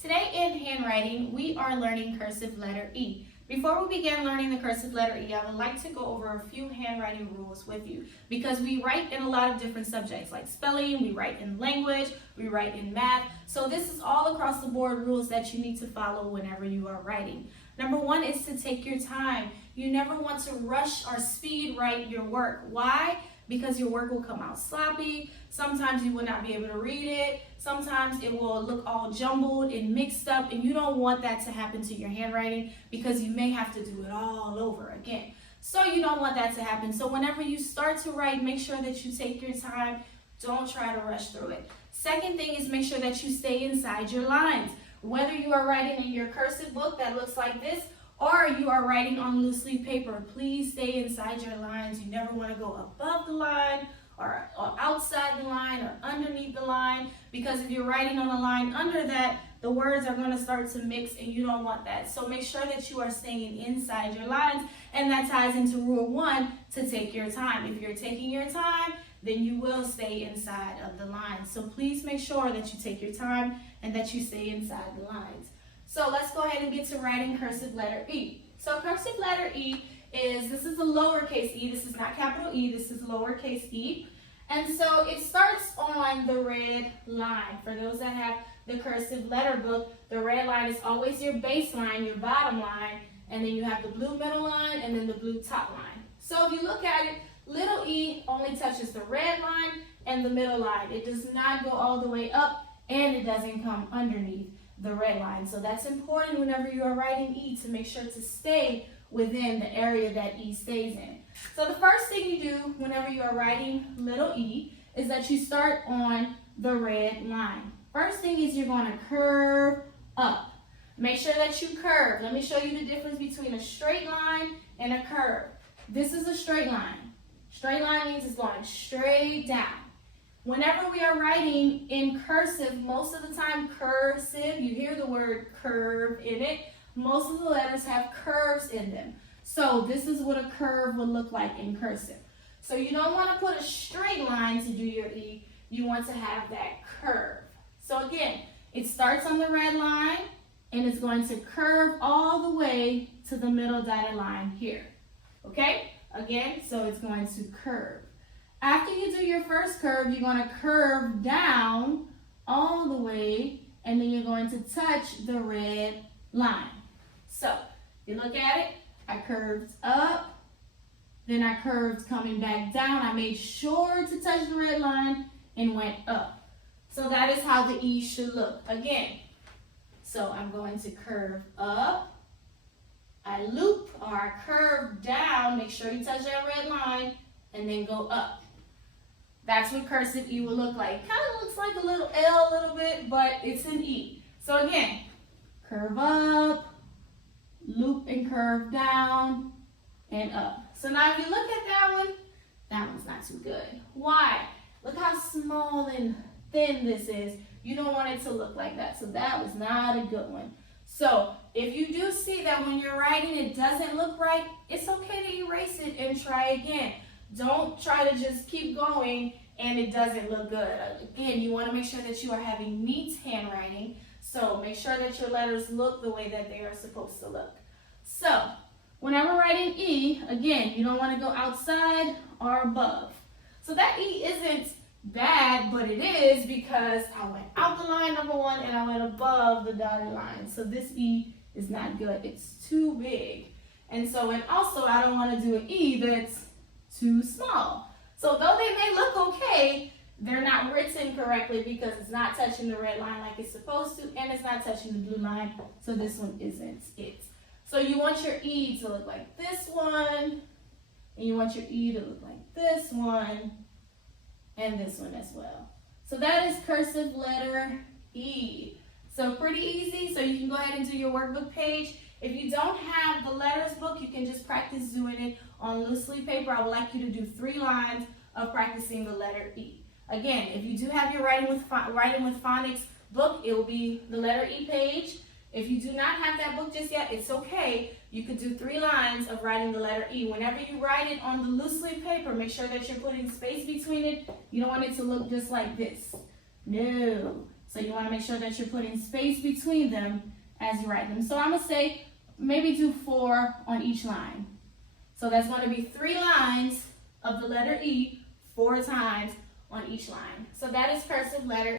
Today in handwriting, we are learning cursive letter E. Before we begin learning the cursive letter E, I would like to go over a few handwriting rules with you because we write in a lot of different subjects like spelling, we write in language, we write in math. So this is all across the board rules that you need to follow whenever you are writing. Number one is to take your time. You never want to rush or speed write your work. Why? Because your work will come out sloppy. Sometimes you will not be able to read it. Sometimes it will look all jumbled and mixed up, and you don't want that to happen to your handwriting because you may have to do it all over again. So you don't want that to happen. So whenever you start to write, make sure that you take your time. Don't try to rush through it. Second thing is make sure that you stay inside your lines. Whether you are writing in your cursive book that looks like this, or you are writing on loose leaf paper, please stay inside your lines. You never want to go above the line or outside the line or underneath the line, because if you're writing on a line under that, the words are going to start to mix and you don't want that. So make sure that you are staying inside your lines, and that ties into rule 1, to take your time. If you're taking your time, then you will stay inside of the lines. So please make sure that you take your time and that you stay inside the lines. So let's go ahead and get to writing cursive letter E. So cursive letter E this is a lowercase e. This is not capital E, this is lowercase e. And so it starts on the red line. For those that have the cursive letter book, the red line is always your baseline, your bottom line, and then you have the blue middle line and then the blue top line. So if you look at it, little e only touches the red line and the middle line. It does not go all the way up, and it doesn't come underneath the red line. So that's important whenever you are writing E, to make sure to stay within the area that E stays in. So the first thing you do whenever you are writing little e is that you start on the red line. First thing is you're going to curve up. Make sure that you curve. Let me show you the difference between a straight line and a curve. This is a straight line. Straight line means it's going straight down. Whenever we are writing in cursive, most of the time cursive, you hear the word curve in it. Most of the letters have curves in them. So this is what a curve would look like in cursive. So you don't want to put a straight line to do your E. You want to have that curve. So again, it starts on the red line and it's going to curve all the way to the middle dotted line here. Okay? Again, so it's going to curve. After you do your first curve, you're going to curve down all the way, and then you're going to touch the red line. So, you look at it, I curved up, then I curved coming back down. I made sure to touch the red line and went up. So that is how the E should look. Again, so I'm going to curve up, I loop, or I curve down, make sure you touch that red line, and then go up. That's what cursive E will look like. Kind of looks like a little L a little bit, but it's an E. So again, curve up, loop and curve down, and up. So now if you look at that one's not too good. Why? Look how small and thin this is. You don't want it to look like that. So that was not a good one. So if you do see that when you're writing it doesn't look right, it's okay to erase it and try again. Don't try to just keep going and it doesn't look good. Again, you want to make sure that you are having neat handwriting. So make sure that your letters look the way that they are supposed to look. So whenever writing E, again, you don't want to go outside or above. So that E isn't bad, but it is because I went out the line, number one, and I went above the dotted line. So this E is not good. It's too big. And also I don't want to do an E that's too small. So though they may look okay, they're not written correctly because it's not touching the red line like it's supposed to, and it's not touching the blue line, so this one isn't it. So you want your E to look like this one, and you want your E to look like this one, and this one as well. So that is cursive letter E. So pretty easy, so you can go ahead and do your workbook page. If you don't have the letters book, you can just practice doing it on loose leaf paper. I would like you to do 3 lines of practicing the letter E. Again, if you do have your Writing with Phonics book, it will be the letter E page. If you do not have that book just yet, it's okay. You could do 3 lines of writing the letter E. Whenever you write it on the loose leaf paper, make sure that you're putting space between it. You don't want it to look just like this. No. So So you want to make sure that you're putting space between them as you write them. So I'm going to say maybe do 4 on each line. So that's going to be 3 lines of the letter E 4 times on each line. So that is cursive letter